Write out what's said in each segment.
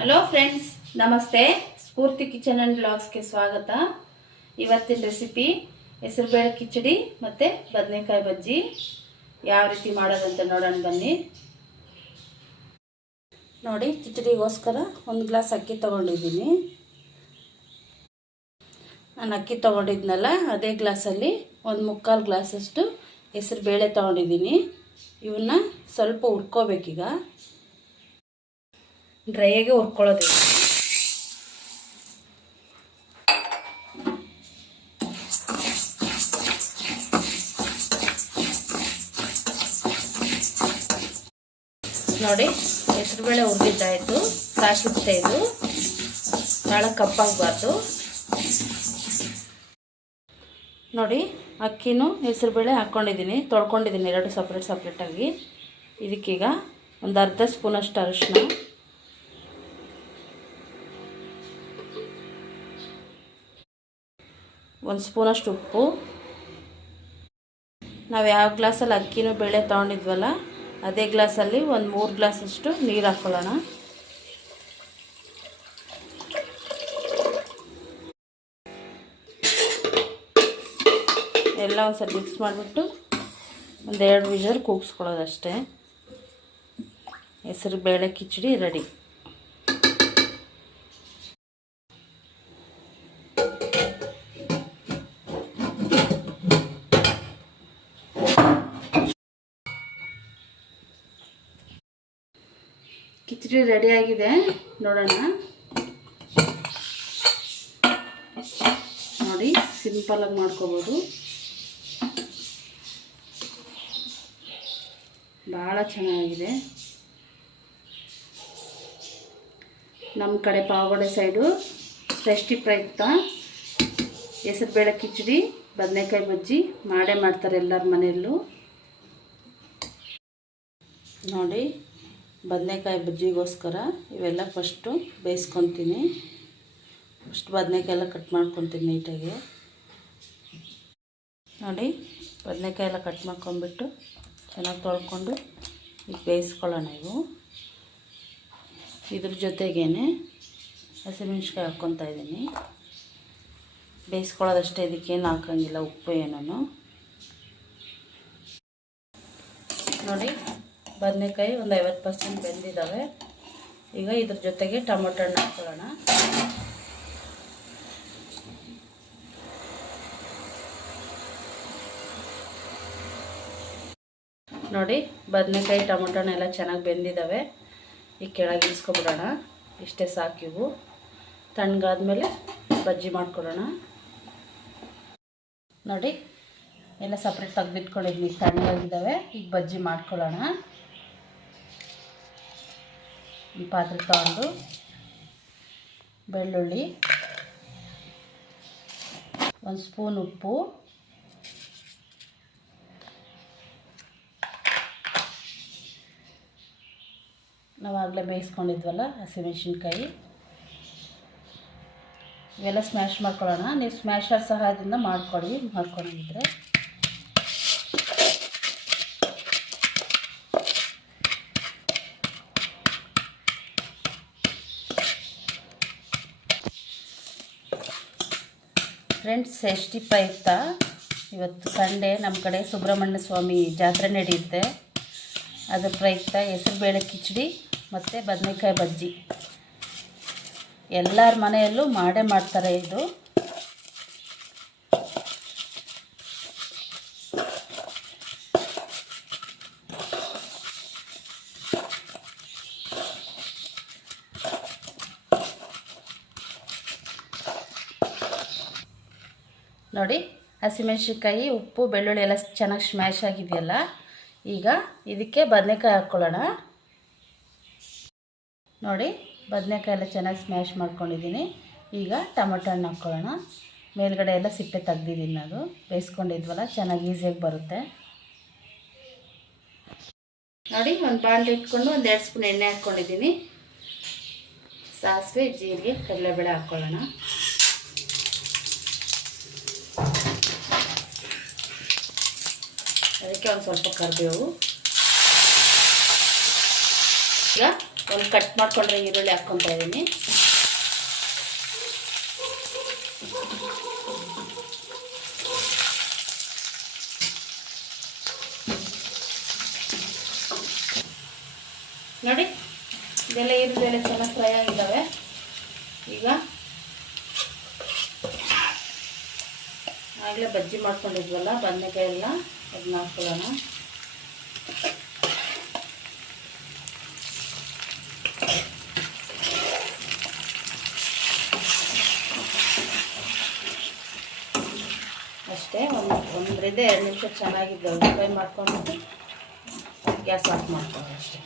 Hello friends, ನಮಸ್ತೆ. ಸ್ಫೂರ್ತಿ kitchen and ಬ್ಲಾಗ್ಸ್ಗೆ ಸ್ವಾಗತ. ಇವತ್ತಿನ ರೆಸಿಪಿ ಹೆಸರುಬೇಳೆ ಕಿಚಡಿ ಮತ್ತು ಬದನೆಕಾಯಿ ಬಜ್ಜಿ. ಯಾವ ರೀತಿ ಮಾಡೋದಂತ ನೋಡೋಣ ಬನ್ನಿ. ನೋಡಿ, ಕಿಚಡಿಗೋಸ್ಕರ 1 ಗ್ಲಾಸ್ ಅಕ್ಕಿ ತೊಗೊಂಡಿದ್ದೀನಿ. ನಾನು ಅಕ್ಕಿ ತೊಗೊಂಡಿದ್ನಲ್ಲ, ಅದೇ ಗ್ಲಾಸಲ್ಲಿ 1/4 ಗ್ಲಾಸಷ್ಟು ಹೆಸರುಬೇಳೆ ತೊಗೊಂಡಿದ್ದೀನಿ. ಇವನ್ನ ಸ್ವಲ್ಪ ಹುರ್ಕೋಬೇಕೀಗ. ಡ್ರೈಯಾಗೆ ಹುರ್ಕೊಳ್ಳೋದು. ನೋಡಿ, ಹೆಸರುಬೇಳೆ ಹುರಿದಿದ್ದಾಯಿತು. ಸಾಕಿರುತ್ತೆ. ಇದು ಭಾಳ ಕಪ್ಪಾಗಬಾರ್ದು. ನೋಡಿ, ಅಕ್ಕಿನೂ ಹೆಸರುಬೇಳೆ ಹಾಕ್ಕೊಂಡಿದ್ದೀನಿ, ತೊಳ್ಕೊಂಡಿದ್ದೀನಿ 2 ಸಪ್ರೇಟಾಗಿ. ಇದಕ್ಕೀಗ ಒಂದು ಅರ್ಧ ಸ್ಪೂನಷ್ಟು ಅರಿಶಿನ, 1 ಸ್ಪೂನಷ್ಟು ಉಪ್ಪು. ನಾವು ಯಾವ ಗ್ಲಾಸಲ್ಲಿ ಅಕ್ಕಿನೂ ಬೇಳೆ ತೊಗೊಂಡಿದ್ವಲ್ಲ, ಅದೇ ಗ್ಲಾಸಲ್ಲಿ 3 ಗ್ಲಾಸಷ್ಟು ನೀರು ಹಾಕ್ಕೊಳ್ಳೋಣ. ಎಲ್ಲ ಒಂದ್ಸಲ ಮಿಕ್ಸ್ ಮಾಡಿಬಿಟ್ಟು 1-2 ವಿಷಲ್ ಕೂಗಿಸ್ಕೊಳ್ಳೋದಷ್ಟೇ. ಹೆಸರು ಬೇಳೆ ಕಿಚಡಿ ರೆಡಿ. ಕಿಚಡಿ ರೆಡಿಯಾಗಿದೆ, ನೋಡೋಣ. ನೋಡಿ, ಸಿಂಪಲಾಗಿ ಮಾಡ್ಕೋಬೋದು. ಭಾಳ ಚೆನ್ನಾಗಿದೆ. ನಮ್ಮ ಕಡೆ ಪಾವಗಡೆ ಸೈಡು ಷಷ್ಠಿ ಪ್ರಯುಕ್ತ ಹೆಸರುಬೇಳೆ ಕಿಚಡಿ ಬದನೆಕಾಯಿ ಬಜ್ಜಿ ಮಾಡೇ ಮಾಡ್ತಾರೆ ಎಲ್ಲರ ಮನೆಯಲ್ಲೂ. ನೋಡಿ, ಬದನೆಕಾಯಿ ಬಜ್ಜಿಗೋಸ್ಕರ ಇವೆಲ್ಲ ಫಸ್ಟು ಬೇಯಿಸ್ಕೊತೀನಿ. ಬದನೆಕಾಯಿ ಎಲ್ಲ ಕಟ್ ಮಾಡ್ಕೊತೀನಿ ನೀಟಾಗಿ. ನೋಡಿ, ಬದನೆಕಾಯಿ ಎಲ್ಲ ಕಟ್ ಮಾಡ್ಕೊಂಬಿಟ್ಟು ಚೆನ್ನಾಗಿ ತೊಳ್ಕೊಂಡು ಈಗ ಬೇಯಿಸ್ಕೊಳ್ಳೋಣ. ಇದ್ರ ಜೊತೆಗೇ ಹಸಿಮೆಣ್ಸಿಕಾಯಿ ಹಾಕ್ಕೊತಾ ಇದ್ದೀನಿ. ಬೇಯಿಸ್ಕೊಳ್ಳೋದಷ್ಟೇ, ಇದಕ್ಕೇನು ಹಾಕೋಂಗಿಲ್ಲ, ಉಪ್ಪು ಏನೂ. ನೋಡಿ, ಬದನೆಕಾಯಿ ಒಂದು 50% ಬೆಂದಿದ್ದಾವೆ. ಈಗ ಇದ್ರ ಜೊತೆಗೆ ಟೊಮೊಟೊ ಹಣ್ಣು ಹಾಕ್ಕೊಳ್ಳೋಣ. ನೋಡಿ, ಬದನೆಕಾಯಿ ಟೊಮೊಟೊ ಹಣ್ಣು ಎಲ್ಲ ಚೆನ್ನಾಗಿ ಬೆಂದಿದ್ದಾವೆ. ಈಗ ಕೆಳಗೆ ಇಳಿಸ್ಕೊಬಿಡೋಣ. ಇಷ್ಟೇ ಸಾಕಿವು. ತಣ್ಣಗಾದ್ಮೇಲೆ ಬಜ್ಜಿ ಮಾಡ್ಕೊಳ್ಳೋಣ. ನೋಡಿ, ಎಲ್ಲ ಸಪ್ರೇಟ್ ತೆಗೆದಿಟ್ಕೊಂಡಿದ್ವಿ, ತಣ್ಣಗಾಗಿದ್ದಾವೆ. ಈಗ ಬಜ್ಜಿ ಮಾಡ್ಕೊಳ್ಳೋಣ. ಈ ಪಾತ್ರೆ ತಗೊಂಡು ಬೆಳ್ಳುಳ್ಳಿ, 1 ಸ್ಪೂನ್ ಉಪ್ಪು, ನಾವಾಗಲೇ ಬೇಯಿಸ್ಕೊಂಡಿದ್ವಲ್ಲ ಹಸಿಮೆಣ್ಸಿನ್ಕಾಯಿ, ಇವೆಲ್ಲ ಸ್ಮ್ಯಾಶ್ ಮಾಡ್ಕೊಳ್ಳೋಣ. ನೀವು ಸ್ಮ್ಯಾಶರ್ ಸಹಾಯದಿಂದ ಮಾಡ್ಕೊಂಡಿದ್ರೆ. ಫ್ರೆಂಡ್ಸ್, ಷಷ್ಠಿ ಪ್ರಯುಕ್ತ ಇವತ್ತು ಸಂಡೇ ನಮ್ಮ ಕಡೆ ಸುಬ್ರಹ್ಮಣ್ಯ ಸ್ವಾಮಿ ಜಾತ್ರೆ ನಡೆಯುತ್ತೆ. ಅದರ ಪ್ರಯುಕ್ತ ಹೆಸರುಬೇಳೆ ಕಿಚಡಿ ಮತ್ತು ಬದನೆಕಾಯಿ ಬಜ್ಜಿ ಎಲ್ಲರ ಮನೆಯಲ್ಲೂ ಮಾಡೇ ಮಾಡ್ತಾರೆ. ಇದು ನೋಡಿ, ಹಸಿಮೆಣ್ಸಿನ್ಕಾಯಿ, ಉಪ್ಪು, ಬೆಳ್ಳುಳ್ಳಿ ಎಲ್ಲ ಚೆನ್ನಾಗಿ ಸ್ಮ್ಯಾಶ್ ಆಗಿದೆಯಲ್ಲ. ಈಗ ಇದಕ್ಕೆ ಬದನೆಕಾಯಿ ಹಾಕ್ಕೊಳ್ಳೋಣ. ನೋಡಿ, ಬದನೆಕಾಯಿ ಎಲ್ಲ ಚೆನ್ನಾಗಿ ಸ್ಮ್ಯಾಶ್ ಮಾಡ್ಕೊಂಡಿದ್ದೀನಿ. ಈಗ ಟೊಮೊಟೊ ಹಣ್ಣು ಹಾಕ್ಕೊಳ್ಳೋಣ. ಮೇಲ್ಗಡೆ ಎಲ್ಲ ಸಿಪ್ಪೆ ತೆಗ್ದಿದ್ದೀನಿ. ಅದು ಬೇಯಿಸ್ಕೊಂಡಿದ್ವಲ್ಲ, ಚೆನ್ನಾಗಿ ಈಸಿಯಾಗಿ ಬರುತ್ತೆ. ನೋಡಿ, ಒಂದು ಬಾಣಲೆ ಇಟ್ಕೊಂಡು 1-2 ಸ್ಪೂನ್ ಎಣ್ಣೆ ಹಾಕ್ಕೊಂಡಿದ್ದೀನಿ. ಸಾಸಿವೆ, ಜೀರಿಗೆ, ಕಡಲೆಬೇಳೆ ಹಾಕ್ಕೊಳ್ಳೋಣ. ಅದಕ್ಕೆ ಒಂದು ಸ್ವಲ್ಪ ಕರಿಬೇವು. ಈಗ ಒಂದು ಕಟ್ ಮಾಡಿಕೊಂಡ್ರೆ ಈರುಳ್ಳಿ ಹಾಕ್ಕೊತಾ ಇದ್ದೀನಿ. ನೋಡಿ ಇದೆಲ್ಲ ಈರುಳ್ಳಿ ಎಲ್ಲ ಚೆನ್ನಾಗಿ ಫ್ರೈ ಆಗಿದ್ದಾವೆ. ಈಗ ಆಗಲೇ ಬಜ್ಜಿ ಮಾಡ್ಕೊಂಡಿದ್ವಲ್ಲ ಬದನೆಕಾಯಿ ಎಲ್ಲ ಅದನ್ನ ಹಾಕ್ಕೊಳ್ಳೋಣ. ಅಷ್ಟೇ, ಒಂದರಿಂದ 2 ನಿಮಿಷ ಚೆನ್ನಾಗಿ ಫ್ರೈ ಮಾಡ್ಕೊಂಡ್ಬಿಟ್ಟು ಗ್ಯಾಸ್ ಆಫ್ ಮಾಡ್ಕೊಳ್ಳಿ ಅಷ್ಟೇ.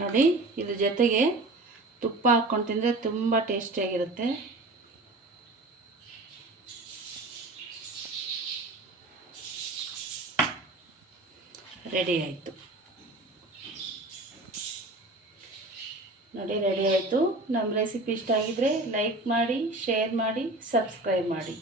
ನೋಡಿ ಇದ್ರ ಜೊತೆಗೆ ತುಪ್ಪ ಹಾಕ್ಕೊಂಡು ತಿಂದರೆ ತುಂಬ ಟೇಸ್ಟಿಯಾಗಿರುತ್ತೆ. ರೆಡಿ ಆಯಿತು ನೋಡಿ, ರೆಡಿ ಆಯಿತು. ನಮ್ಮ ರೆಸಿಪಿ ಇಷ್ಟ ಆಗಿದ್ರೆ ಲೈಕ್ ಮಾಡಿ, ಶೇರ್ ಮಾಡಿ, ಸಬ್ಸ್ಕ್ರೈಬ್ ಮಾಡಿ.